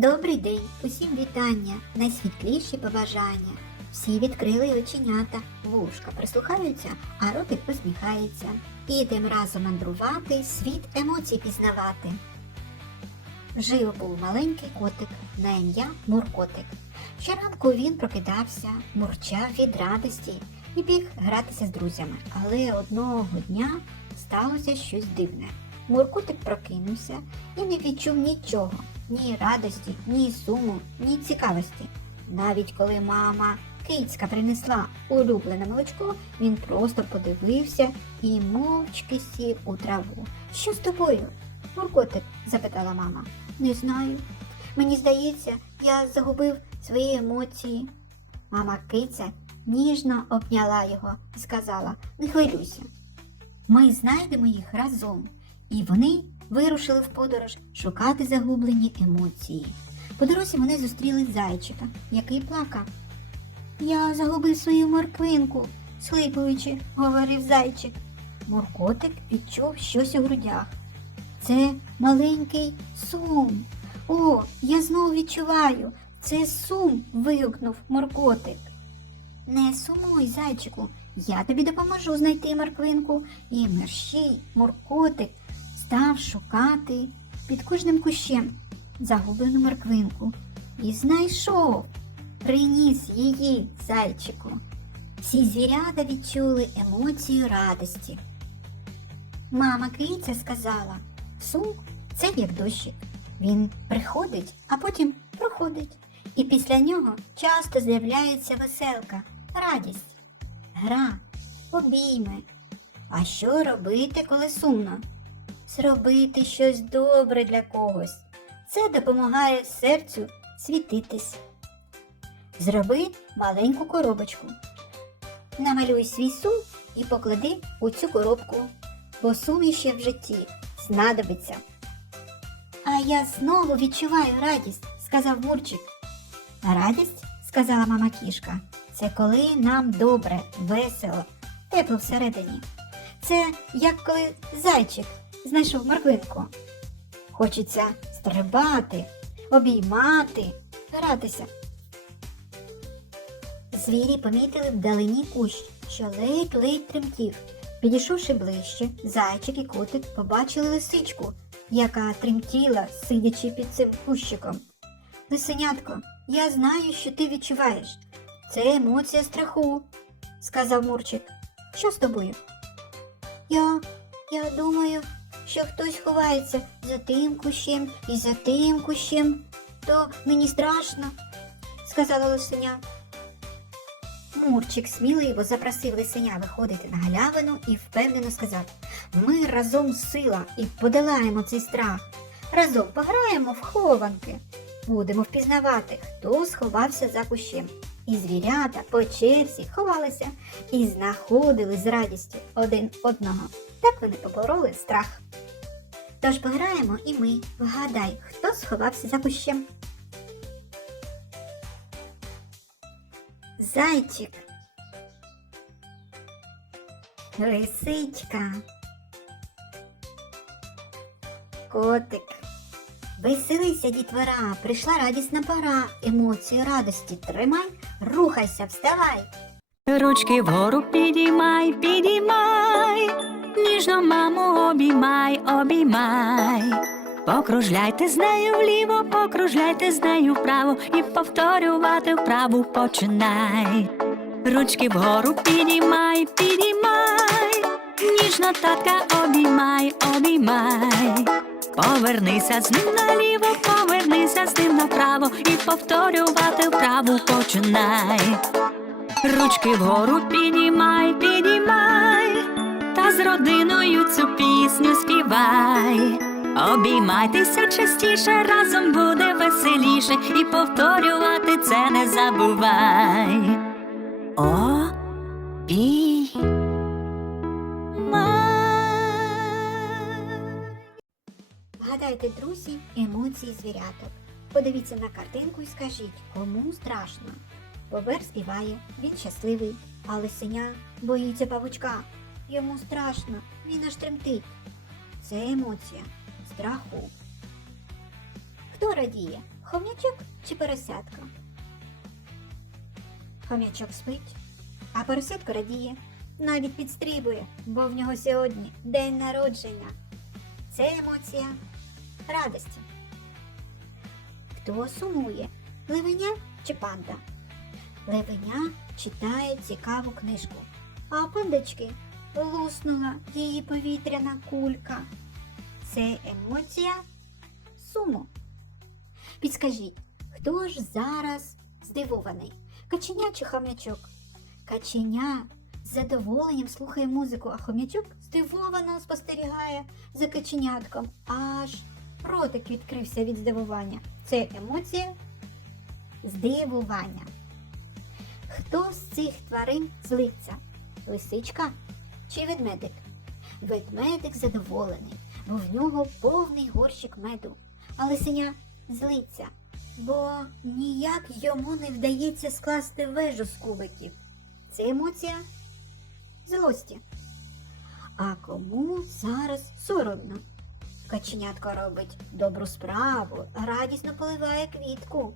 Добрий день, усім вітання, найсвітліші побажання. Всі відкрили оченята, вушка прислухаються, а ротик посміхається. Ідем разом мандрувати, світ емоцій пізнавати. Жив був маленький котик на ім'я Муркотик. Щоранку він прокидався, мурчав від радості і біг гратися з друзями. Але одного дня сталося щось дивне. Муркотик прокинувся і не відчув нічого, ні радості, ні суму, ні цікавості. Навіть коли мама кицька принесла улюблене молочко, він просто подивився і мовчки сів у траву. Що з тобою? Муркотик? запитала мама. Не знаю. Мені здається, я загубив свої емоції. Мама киця ніжно обняла його і сказала: Не хвилюйся. Ми знайдемо їх разом. І вони вирушили в подорож шукати загублені емоції. По дорозі вони зустріли зайчика, який плакав. Я загубив свою морквинку, схлипуючи, говорив зайчик. Моркотик відчув щось у грудях. Це маленький сум. О, я знову відчуваю. Це сум. вигукнув моркотик. Не сумуй, зайчику, я тобі допоможу знайти морквинку. І мерщій моркотик став шукати під кожним кущем загублену морквинку і знайшов, приніс її зайчику. Всі звірята відчули емоцію радості. Мама киця сказала, сум це як дощик. Він приходить, а потім проходить. І після нього часто з'являється веселка, радість, гра, обійми. А що робити, коли сумно? Зробити щось добре для когось. Це допомагає серцю світитись. Зроби маленьку коробочку. Намалюй свій сум і поклади у цю коробку, бо сум ще в житті знадобиться. А я знову відчуваю радість, сказав Мурчик. Радість, сказала мама кішка, це коли нам добре, весело, тепло всередині. Це як коли зайчик знайшов морквинку. Хочеться стрибати, обіймати, гратися. Звірі помітили вдалині кущ, що ледь-ледь тремтів. Підійшовши ближче, зайчик і котик побачили лисичку, яка тремтіла, сидячи під цим кущиком. Лисенятко, я знаю, що ти відчуваєш. Це емоція страху, сказав Мурчик. Що з тобою? Я. я думаю, що хтось ховається за тим кущем і за тим кущем, то мені страшно, сказала лисеня. Мурчик сміливо запросив лисеня виходити на галявину і впевнено сказав Ми разом сила і подолаємо цей страх. Разом пограємо в хованки. Будемо впізнавати, хто сховався за кущем. І звірята по черзі ховалися і знаходили з радістю один одного. Так вони побороли страх. Тож пограємо і ми. Вгадай, хто сховався за кущем. Зайчик. Лисичка. Котик. Веселися, дітвора, прийшла радісна пора. Емоції радості тримай, рухайся, вставай. Ручки вгору підіймай, підіймай, обіймай, обіймай. Покружляйте з нею вліво, покружляйте з нею вправо і повторювати вправу починай. Ручки вгору підіймай, підіймай, ніжно татка обіймай, обіймай. Повернися з ним наліво, повернися з ним направо і повторювати вправу починай. Ручки вгору підіймай, підіймай, з родиною цю пісню співай. Обіймайтеся частіше, разом буде веселіше, і повторювати це не забувай. О, бі. Вгадайте, друзі, емоції звіряток. Подивіться на картинку і скажіть, кому страшно. Бобер співає, він щасливий, а лисеня боїться павучка. Йому страшно, він аж тремтить. Це емоція страху. Хто радіє? Хом'ячок чи поросятка? Хом'ячок спить, а поросятко радіє, навіть підстрибує, бо в нього сьогодні день народження. Це емоція радості. Хто сумує? Левеня чи панда? Левеня читає цікаву книжку, а пандочки луснула її повітряна кулька. Це емоція суму. Підскажіть, хто ж зараз здивований? Каченя чи хомячок? Каченя з задоволенням слухає музику, а хомячок здивовано спостерігає за каченятком. Аж ротик відкрився від здивування. Це емоція здивування. Хто з цих тварин злиться? Лисичка чи ведмедик? Ведмедик задоволений, бо в нього повний горщик меду. А лисеня злиться, бо ніяк йому не вдається скласти вежу з кубиків. Це емоція злості. А кому зараз соромно? Каченятко робить добру справу, радісно поливає квітку.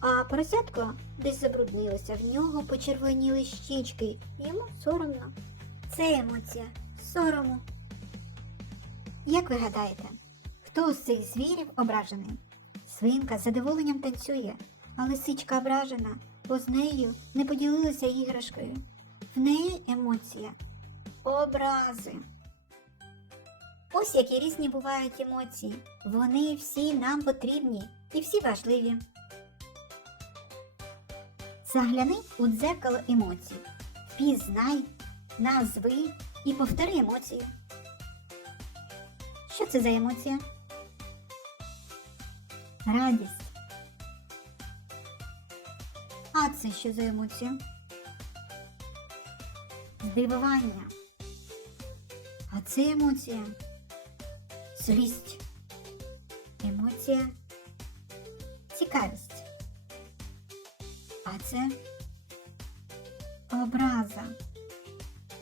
А поросятко десь забруднилося, в нього почервоніли щічки. Йому соромно. Це емоція сорому. Як ви гадаєте, хто з цих звірів ображений? Свинка з задоволенням танцює, а лисичка ображена, бо з нею не поділилися іграшкою. В неї емоція образи. Ось які різні бувають емоції. Вони всі нам потрібні і всі важливі. Загляни у дзеркало емоцій. Впізнай, назви і повтори емоцію. Що це за емоція? Радість. А це що за емоція? Здивування. А це емоція. Злість. Емоція. Цікавість. А це образа.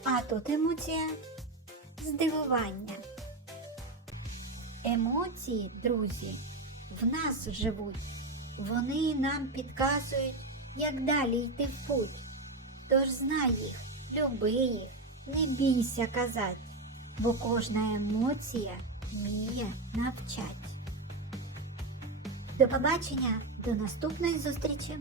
А тут емоція здивування. Емоції, друзі, в нас живуть. Вони нам підказують, як далі йти в путь. Тож знай їх, люби їх, не бійся казати, бо кожна емоція вміє навчать. До побачення, до наступної зустрічі!